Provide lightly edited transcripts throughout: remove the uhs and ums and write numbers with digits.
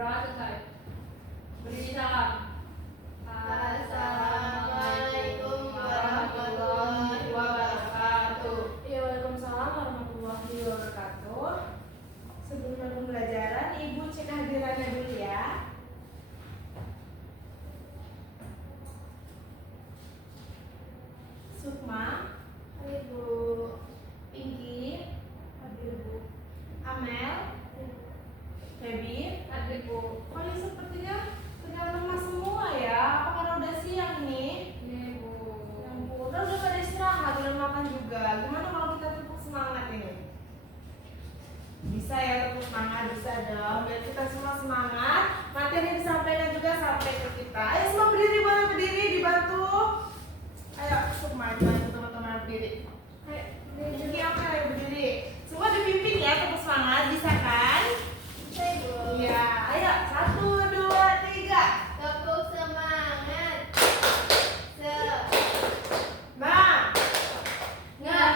Berdoa selesai. Beri salam. Assalamualaikum warahmatullahi wabarakatuh. Ya, waalaikumsalam warahmatullahi wabarakatuh. Sebelum pembelajaran, Ibu cek kehadirannya dulu ya. Sukma, Hadir Bu. Pinky, hadir Bu. Amel, Baby, Hadir Bu. kok ini sepertinya sedang lemas semua ya? Apa karena udah siang nih? Ini Bu. Ya ampun, udah pada istirahat, udah makan juga. Gimana kalau kita tepuk semangat ini? Bisa ya tepuk semangat, bisa dong. Biar kita semua semangat. Materi yang disampaikan juga sampai ke kita. Ayo semua berdiri, boleh berdiri, dibantu. Ayo, Sukma, dibantu teman-teman berdiri. Ayo, berdiri apa ya berdiri? Semua dipimpin ya, tepuk semangat, bisa kan? Saya Bu. Iya, ayo 1, 2, 3. Tepuk semangat. Bang, semangat.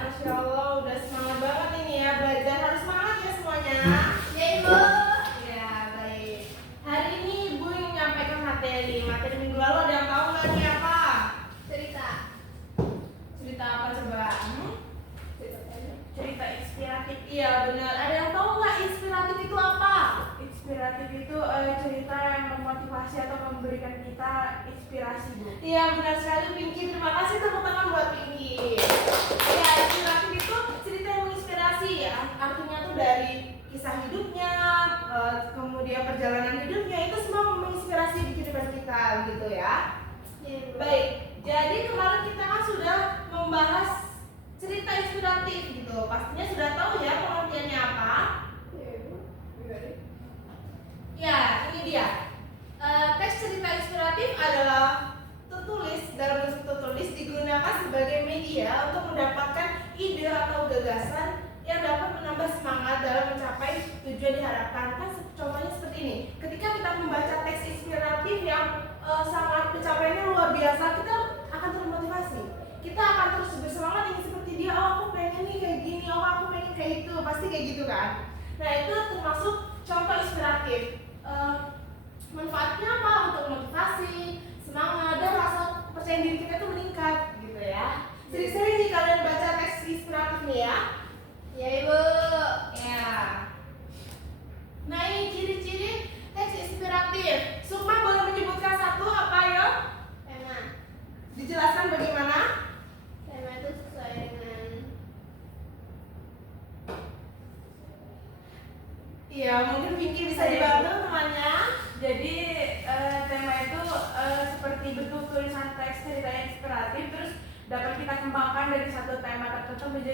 Masya Allah, udah semangat banget ini ya. Belajar harus semangat ya semuanya. Ya Ibu. Ya, baik. Hari ini Ibu yang menyampaikan materi. Materi minggu lalu ada yang tahu nggak ini apa? Cerita. Cerita apa coba? Cerita pendek. Cerita inspiratif. Iya benar. Ada yang tahu nggak inspiratif itu apa? Inspiratif itu cerita yang memotivasi atau memberikan kita inspirasi, Bu. Iya benar sekali, Pinky. Terima kasih tepuk tangan buat Pinky. Ya, inspiratif itu cerita yang menginspirasi ya. Artinya tuh dari kisah hidupnya, kemudian perjalanan hidupnya itu semua menginspirasi di kehidupan kita gitu ya. Ya Ibu. Baik, jadi kemarin kita kan sudah membahas cerita inspiratif gitu. Pastinya sudah tahu ya pengertiannya apa? Ya Ibu. Gimana? Ya, ini dia. Teks cerita inspiratif adalah tertulis dalam bentuk tertulis digunakan sebagai media untuk mendapatkan ide atau gagasan yang dapat menambah semangat dalam mencapai tujuan diharapkan. Kan contohnya seperti ini. Ketika kita membaca teks inspiratif yang sangat pencapaiannya luar biasa, kita akan termotivasi. Kita akan terus bersemangat ingin seperti dia. Oh, aku pengen nih kayak gini. Oh, aku pengen kayak itu. Pasti kayak gitu kan. Nah, itu termasuk contoh inspiratif. Manfaatnya apa? Untuk motivasi, semangat, dan rasa percaya diri kita itu meningkat gitu ya. Sering-sering nih kalian baca teks inspiratif nih ya. Ya Ibu. Ya. Nah, ini ciri-ciri teks inspiratif. Sukma boleh menyebutkan satu apa ya? Tema. Dijelaskan bagaimana? Tema itu sesuai dengan. Iya, mungkin Pinky bisa dibantu temannya. Jadi tema itu seperti bentuk tulisan teks cerita yang inspiratif, terus dapat kita kembangkan dari satu tema tertentu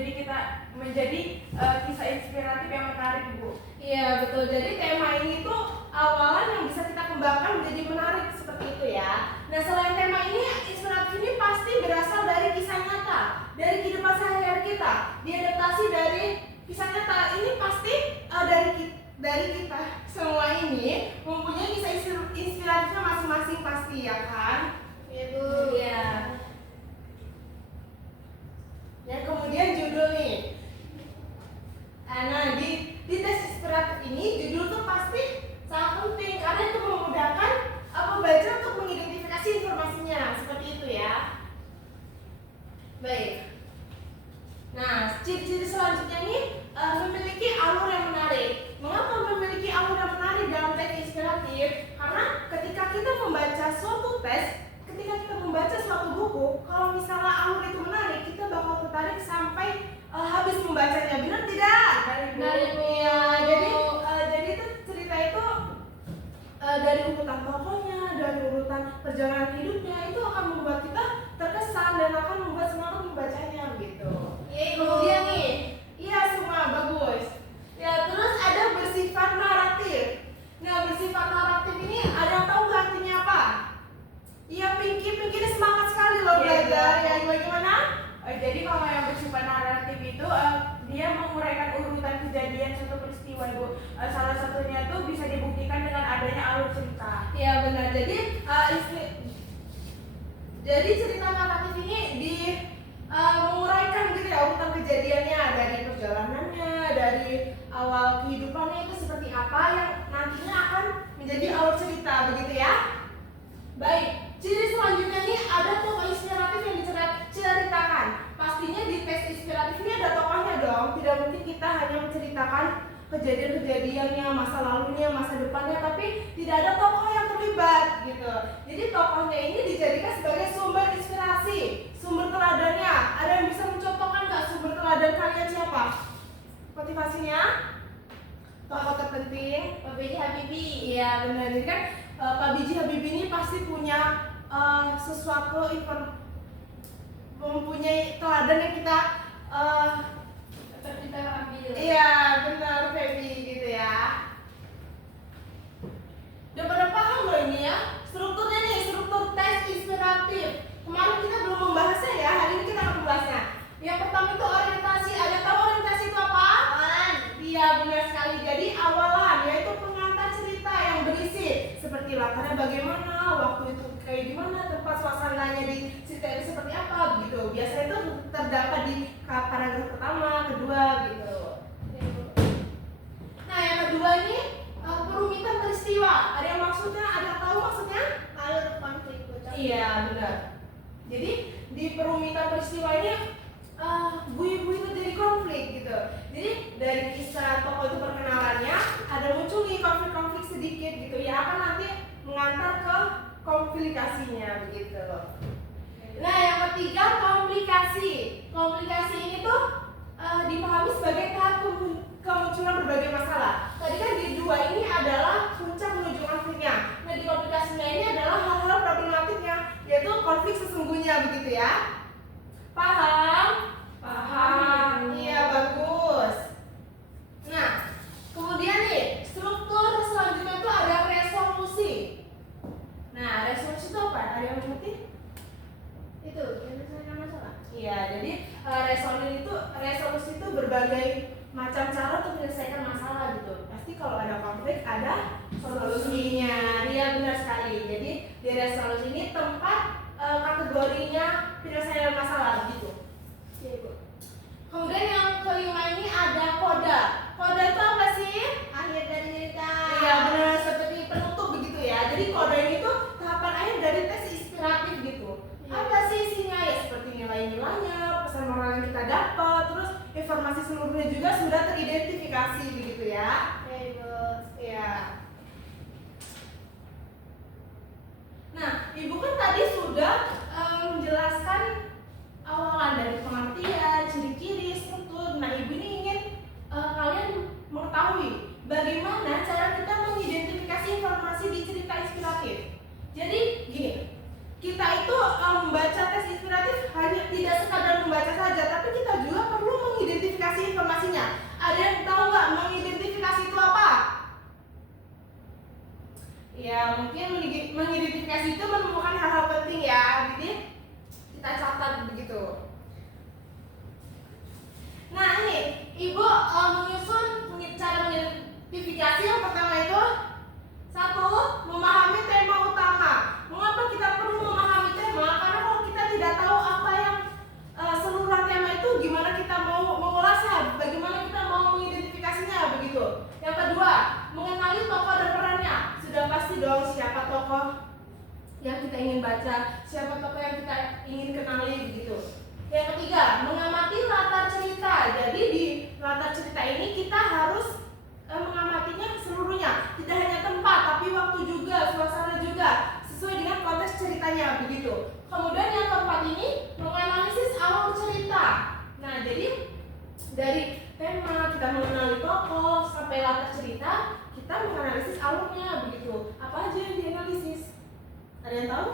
menjadi kisah inspiratif yang menarik, Bu. Iya betul. Jadi tema ini tuh awalan yang bisa kita kembangkan menjadi menarik seperti itu ya. Nah selain tema ini, inspiratif ini pasti berasal dari kisah nyata, dari kehidupan sehari-hari kita, diadaptasi dari kisah nyata. Ini pasti dari kita semua ini mempunyai kisah inspiratifnya masing-masing pasti ya kan? Ya Bu. Iya. Ya kemudian judul nih. Nah di tes inspiratif ini judul tuh pasti sangat penting karena itu memudahkan pembaca untuk mengidentifikasi informasinya seperti itu ya. Baik. Nah ciri-ciri selanjutnya ini memiliki alur yang menarik. Mengapa memiliki alur yang menarik dalam teks inspiratif? Karena ketika kita membaca suatu teks, ketika kita membaca suatu buku, kalau misalnya alur itu menarik, kita bakal tertarik sampai habis membacanya. Benar tidak? Benar, Ibu. Iya. Jadi itu cerita itu dari urutan tokohnya, dari urutan perjalanan hidupnya itu akan membuat kita terkesan dan akan membuat semangat membacanya gitu. Ya Ibu. Kemudian nih, iya semua bagus. Ya terus ada bersifat naratif. Nah bersifat naratif ini ada yang tahu nggak artinya apa? Iya Pinky ini semangat sekali loh Iya, belajar. iya. Ya bagaimana? Jadi kalau yang bersifat naratif itu dia menguraikan urutan kejadian suatu peristiwa, Bu. Salah satunya tuh bisa dibuktikan dengan adanya alur cerita. Iya benar. Jadi cerita naratif ini menguraikan gitu ya urutan kejadiannya, dari perjalanannya, dari awal kehidupannya itu seperti apa yang nantinya akan menjadi alur cerita, begitu ya. Baik, ciri selanjutnya nih ada tokoh inspiratif yang diceritakan. Pastinya di teks inspiratif ini ada tokohnya dong. Tidak mungkin kita hanya menceritakan kejadian-kejadiannya, masa lalunya, masa depannya, tapi tidak ada tokoh yang terlibat gitu. Jadi tokohnya ini dijadikan sebagai sumber inspirasi, sumber teladannya. Ada yang bisa mencontohkan nggak sumber teladan kalian siapa? Motivasinya? Tokoh terpenting? Pak B.J. Habibie. Iya benar. Jadi kan Pak B.J. Habibie ini pasti punya sesuatu mempunyai teladan yang kita Seperti kita ambil. iya benar Feby gitu ya. Udah pada paham loh ini ya strukturnya nih, struktur teks inspiratif. Kemarin kita belum membahasnya ya, hari ini kita akan membahasnya. Yang pertama itu orientasi. Ada tahu orientasi itu apa? Awalan. Iya benar sekali. Jadi awalan yaitu pengantar cerita yang berisi seperti latarnya bagaimana, waktu itu kayak gimana, tempat suasananya di cerita itu seperti apa begitu. Biasanya itu terdapat di paragraf pertama, kedua gitu. Nah yang kedua nih perumitan peristiwa. Ada yang maksudnya, ada tahu maksudnya? Alur konflik utama. Iya benar. Jadi di perumitan peristiwa ini bui-bui terjadi konflik gitu. Jadi dari kisah tokoh itu perkenalannya ada muncul nih konflik-konflik sedikit gitu ya, akan nanti mengantar ke komplikasinya begitu. Nah yang ketiga komplikasi. Komplikasi ini tuh dipahami sebagai tahap kemunculan berbagai masalah. Tadi kan di dua ini adalah puncak menuju konfliknya. Nah di komplikasinya ini adalah hal-hal problematiknya, yaitu konflik sesungguhnya begitu ya. Paham? Paham. Iya bagus. Nah kemudian nih struktur selanjutnya itu ada resolusi. Nah resolusi itu apa? Ada yang mengerti? Itu menyelesaikan masalah. Iya, jadi resolusi itu berbagai macam cara untuk menyelesaikan masalah gitu. Pasti kalau ada konflik ada solusinya. Iya benar sekali. Jadi di resolusi ini tempat kategorinya penyelesaian masalah gitu. Iya, Bu. Kemudian yang kelima ini ada koda. Koda itu apa sih? Akhir dari cerita. Iya benar, seperti penutup begitu ya. Jadi koda ini tuh tahapan akhir dari teks inspiratif gitu. Iya. Apa sih isinya ya? Seperti nilai-nilainya, pesan moral yang kita dapat, terus informasi seluruhnya juga sudah teridentifikasi begitu ya. Iya, Bu. Ya. Nah, Ibu kan tadi sudah menjelaskan awalan dari pengertian, ciri-ciri, struktur. Nah, Ibu ini ingin kalian mengetahui bagaimana cara kita mengidentifikasi informasi di cerita inspiratif. Jadi, gini, kita itu membaca teks inspiratif hanya tidak sekadar membaca saja, tapi kita juga perlu mengidentifikasi informasinya. Ada yang tahu nggak mengidentifikasi itu apa? Ya mungkin mengidentifikasi itu menemukan hal-hal penting ya, jadi kita catat begitu. Nah ini Ibu menyusun cara mengidentifikasi. Yang pertama itu satu, memahami tema utama. Mengapa kita perlu memahami tema? Karena kalau kita tidak tahu apa yang seluruh tema itu, gimana kita mau mengulasnya, bagaimana kita mau mengidentifikasinya begitu. Yang kedua, mengenali tokoh dan perannya. Sudah pasti dong siapa tokoh yang kita ingin baca, siapa tokoh yang kita ingin kenali begitu. Yang ketiga, mengamati latar cerita. Jadi di latar cerita ini kita harus mengamatinya seluruhnya, tidak hanya tempat tapi waktu juga, suasana juga, sesuai dengan konteks ceritanya begitu. Kemudian yang keempat ini menganalisis alur cerita. Nah jadi dari tema kita mengenali tokoh sampai latar cerita, kita menganalisis alurnya begitu. Apa aja yang dianalisis? Ada yang tahu?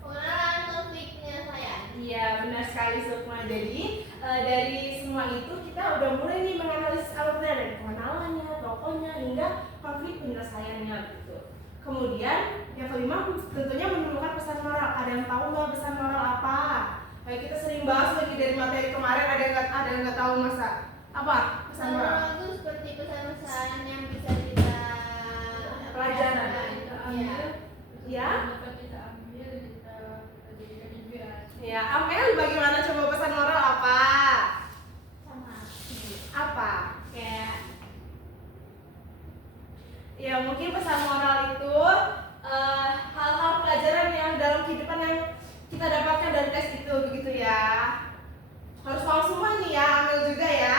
Pengenalan konflik penyelesaian. Iya benar sekali Sukma. Jadi dari semua itu kita udah mulai nih menganalisis alurnya, dari pengenalannya, tokohnya hingga konflik penyelesaiannya gitu. Kemudian yang kelima tentunya menemukan pesan moral. Ada yang tahu nggak pesan moral apa? Kayak kita sering bahas lagi dari materi kemarin, ada yang nggak tahu masa apa pesan moral? Moral itu seperti pesan-pesan yang bisa kita Pelajaran. Iya. Ya? Dapat kita ambil, kita jadikan impian. Ya, Amel bagaimana coba pesan moral itu hal-hal pelajaran yang dalam kehidupan yang kita dapatkan dari tes itu, begitu ya. Harus paham semua nih ya, Amel juga ya.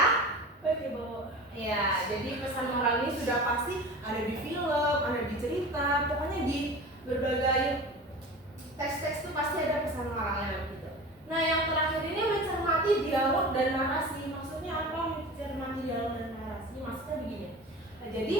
Oke, Bu. Ya, jadi pesan moral ini sudah pasti ada di film, ada di cerita, pokoknya di berbagai teks-teks itu pasti ada pesan moralnya gitu. Nah, yang terakhir ini mencermati dialog dan narasi. Maksudnya apa mencermati dialog dan narasi? Maksudnya begini. Nah, jadi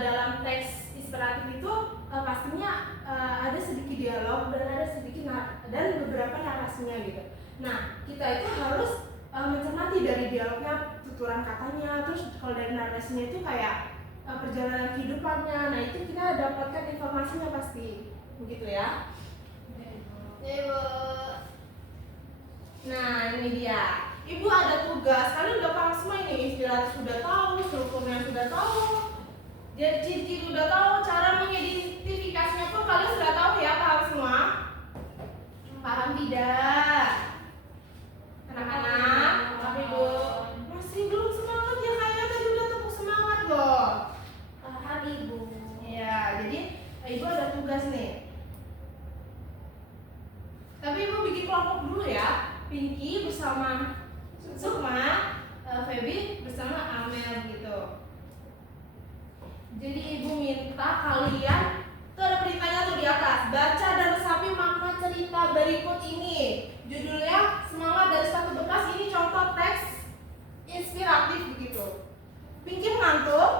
dalam teks inspiratif itu pastinya ada sedikit dialog dan ada sedikit dan beberapa narasinya gitu. Nah, kita itu harus mencermati dari dialognya, tuturan katanya, terus kalau dari narasinya itu kayak perjalanan kehidupannya. Nah, itu kita dapatkan informasinya pasti, begitu ya. Ya, Bu. Nah, ini dia. Ibu ada tugas. Kalian udah paham semua ini. Inspiratif sudah tahu, strukturnya sudah tahu, jadi ciri sudah tahu, cara mengidentifikasinya pun kalian sudah tahu ya, paham semua? Paham tidak? Anak-anak, tapi Bu masih belum semangat ya, kayaknya tadi udah tepuk semangat loh. Paham Ibu. Ya, jadi Ibu ada tugas nih. Tapi Ibu bikin kelompok dulu ya. Pinky bersama Sukma, Feby bersama Amel gitu. Jadi Ibu minta kalian, tuh ada beritanya tuh di atas, baca dan resapi makna cerita berikut ini. Judulnya Semangat dari Sepatu Bekas. Ini contoh teks inspiratif begitu. Pinky ngantuk?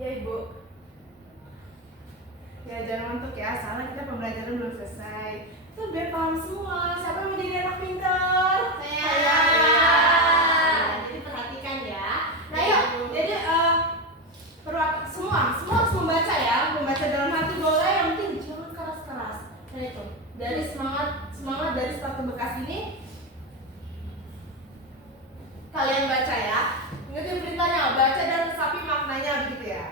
Ya, Ibu. Ya jangan ngantuk ya, soalnya kita pembelajaran belum selesai. Itu biar paham semua. Siapa yang mau jadi anak pintar? Saya. Jadi perhatikan ya. Nah yuk, jadi semua harus membaca ya, membaca dalam hati boleh, yang penting jangan keras-keras. Nah itu, dari semangat dari sepatu bekas ini kalian baca ya. Ingetin beritanya, baca dan resapi maknanya begitu ya.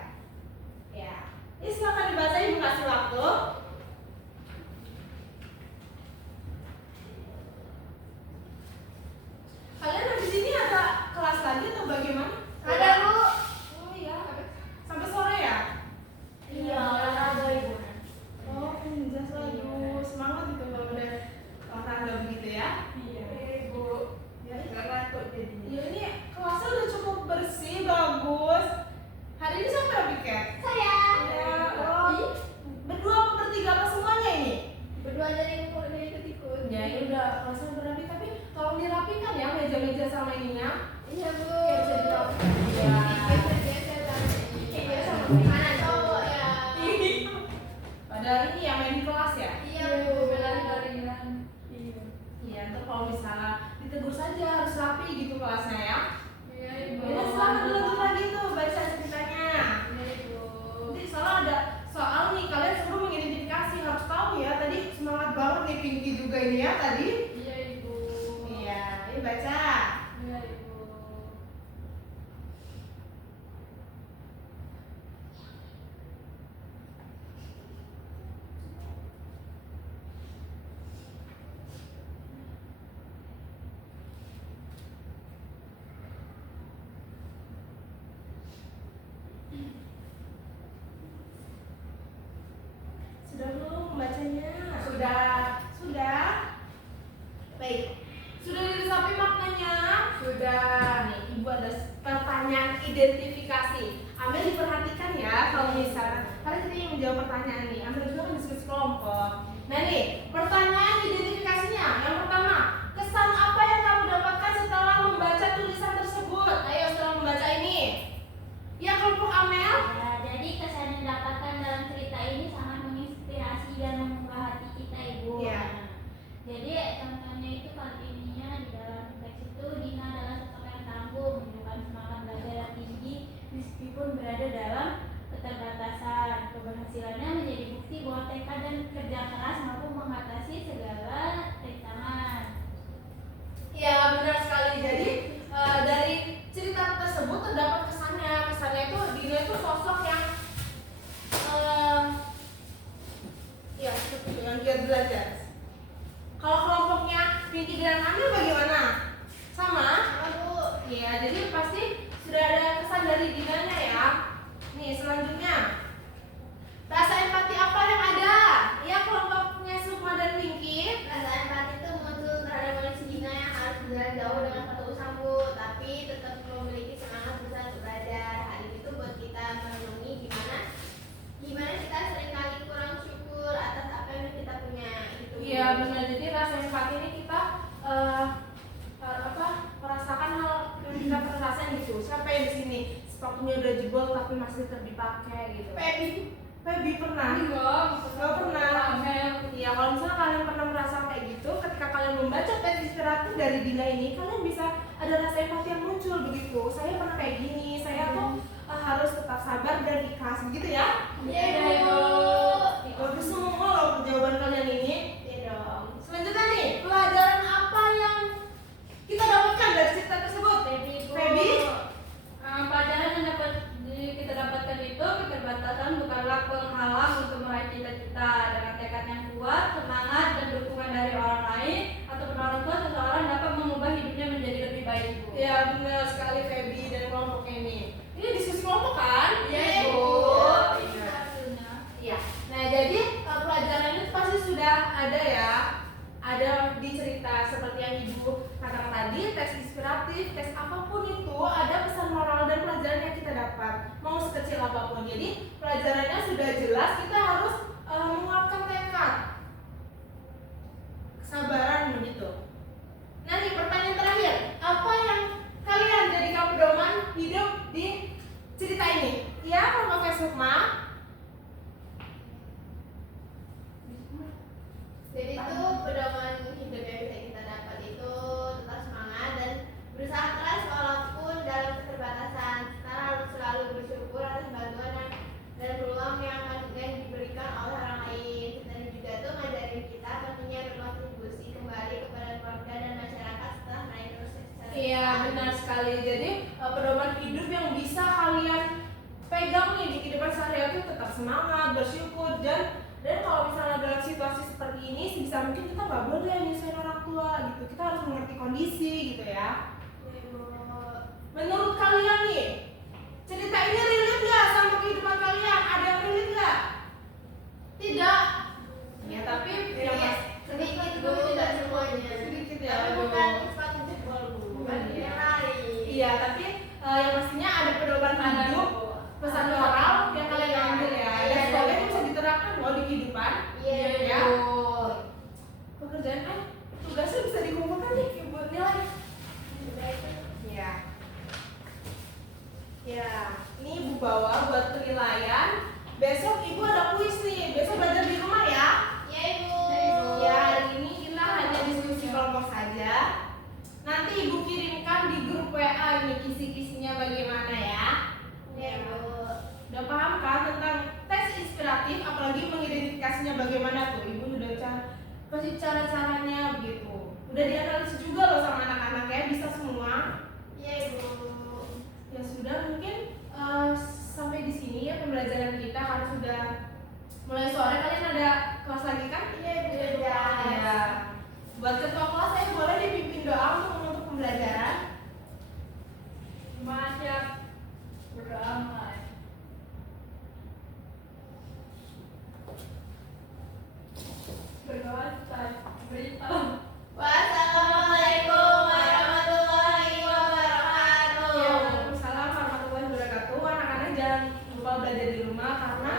Ya, ini silakan dibaca, Ibu kasih waktu. Kalian habis ini ada kelas lagi atau bagaimana? Ada, Bu. Oh iya, sampai sore ya? Iya, olahraga Ibu. Oh, jelas lagi. Semangat gitu kalau udah olahraga begitu ya. Iya, Ibu. Ya, nggak ngantuk jadinya. Ya ini kelasnya udah cukup bersih, bagus. Hari ini siapa yang bikin? Saya. Ya, oh. Berdua apa bertiga apa semuanya ini? Berdua dari ikut-ikut. Ya ini udah kelasnya udah rapi, tapi tolong dirapikan ya meja-meja sama ininya. Iya, Bu. Kayak bisa dirapikan. Ya. Geser-geser sama ini. Mana cowok ya? Padahal ini yang main di kelas ya. Iya, Bu. Berlari-larian. Iya. Iya, ntar kalau misalnya ditegur saja harus rapi gitu kelasnya ya. Iya Ibu. Ya, selamat dilanjut lagi tuh baca ceritanya. Iya Ibu. Nanti soalnya ada soal nih, kalian sebelum mengidentifikasi harus tahu ya. Tadi semangat banget nih Pinky juga ini ya tadi. Iya Ibu. Iya, ini baca. Iya Ibu. Sudah belum membacanya? Sudah. Baik. Sudah diresapi maknanya? Sudah. Nih, Ibu ada pertanyaan identifikasi. Amel diperhatikan ya kalau misalnya kalian ingin menjawab pertanyaan nih. Amel juga kan diskusi kelompok. Nah nih, pertanyaan identifikasinya. Yang pertama, kesan apa yang kamu dapatkan setelah membaca tulisan tersebut? Ayo setelah membaca ini. Ya kelompok Amel. Ya, jadi kesan yang didapatkan dalam cerita ini sangat menginspirasi dan membuka hati kita Ibu. Iya. Nah, jadi contohnya itu Kartininya di dalam teks itu Dina adalah sosok yang tangguh, menunjukkan semangat belajar yang tinggi meskipun berada dalam keterbatasan. Keberhasilannya menjadi bukti bahwa tekad dan kerja keras mampu mengatasi segala rintangan. Ya benar sekali. Jadi dari cerita tersebut terdapat kesannya. Kesannya itu Dina itu sosok yang ya seperti dengan giat belajar. Kalau kelompoknya Pinky dan Amel bagaimana? Sama? Sama, Bu. Iya, jadi pasti sudah ada kesan dari Dinanya ya. Nih selanjutnya Rasa empati apa yang ada? Ya, kelompoknya Sukma dan Pinky. Rasa empati itu muncul terhadap manusia Dina yang harus berjalan jauh dengan satu usahamu, tapi tetap memiliki semangat besar untuk belajar. Hal itu buat kita merenungi gimana kita seringkali kurang syukur atas apa yang kita punya. Itu. Iya benar. Jadi rasa empati ini kita merasakan hal yang kita pernah rasain gitu. Siapa yang di sini sepatunya udah jebol tapi masih tetap dipakai gitu? Pebi pernah? Gak pernah. Iya, kalau misalnya kalian pernah merasa kayak gitu, ketika kalian membaca teks inspiratif dari Dina ini, kalian bisa ada rasa empati yang muncul begitu. Saya pernah kayak gini, saya tuh harus tetap sabar dan ikhlas gitu ya. Iya, Bu. Bagus semua loh jawaban kalian ini. Iya dong. Selanjutnya nih, pelajaran apa yang kita dapatkan dari cerita tersebut? Pebi? Pelajaran yang kita dapatkan itu keterbatasan bukanlah penghalang untuk meraih cita-cita. Dengan tekad yang kuat, semangat, dan dukungan dari orang lain ataupun orang tua, seseorang dapat mengubah hidupnya menjadi lebih baik. Bu. Ya benar sekali Febi dan kelompoknya ini. Ini diskusi kelompok kan? Iya, Bu. Iya. Nah jadi pelajaran itu pasti sudah ada ya. Ada di cerita seperti yang ibu katakan tadi, teks inspiratif, teks apapun itu ada pesan moral dan pelajaran yang kita dapat, mau sekecil apapun. Jadi pelajarannya sudah jelas, kita harus menguatkan tekad, kesabaran begitu. Nanti pertanyaan terakhir, apa yang kalian jadikan pedoman hidup di cerita ini? Ya, Prof. Sukma. Jadi itu pedoman hidup yang bisa kita dapat itu tetap semangat dan berusaha keras walaupun dalam keterbatasan. Kita harus selalu bersyukur atas bantuan dan peluang yang diberikan oleh orang lain. Dan juga tuh ngajarin kita pentingnya berkontribusi kembali kepada keluarga dan masyarakat setelah meraih proses. Iya, benar sekali. Jadi pedoman hidup yang bisa kalian pegang nih di kehidupan sehari-hari itu tetap semangat, bersyukur dan kalau misalnya dalam situasi seperti ini sebisa mungkin kita nggak boleh nyusahin orang tua gitu. Kita harus mengerti kondisi gitu ya. Menurut kalian nih, cerita ini relate nggak sama kehidupan kalian? Ada yang relate nggak? Tidak. Ya tapi yang Sedikit Bu, tidak semuanya. sedikit ya. Tapi bukan sepatu jebol Bu, bukan yang lain. Iya, tapi yang pastinya ada pedoman hidup, pesan moral yang kalian ambil ya. Dan semoga itu bisa diterapkan loh di kehidupan. Iya, Ya. Bu. Pekerjaan tugasnya bisa dikumpulkan nih buat nilai. Iya. Ya, ini ibu bawa buat penilaian. Besok ibu ada kuis nih. Besok belajar di rumah ya. Iya, Ibu. Ya, hari ini kita hanya diskusi kelompok saja. Nanti ibu kirimkan di grup WA ini kisi-kisinya bagaimana ya. Iya, Bu. Udah paham kan tentang tes inspiratif, apalagi mengidentifikasinya bagaimana tuh? Ibu sudah kasih cara-caranya begitu. Udah dianalisis juga loh sama anak-anak ya, bisa semua. Iya, Bu. Ya sudah, mungkin sampai di sini ya pembelajaran kita harus sudah mulai sore. Kalian ada kelas lagi kan? Iya, Bu. Ya. Buat ketua kelas saya boleh dipimpin doa untuk pembelajaran. Masyarakat berdamai. Berdoa berita. Wassalamualaikum warahmatullahi wabarakatuh. Waalaikumsalam warahmatullahi wabarakatuh. Anak-anak jangan lupa belajar di rumah karena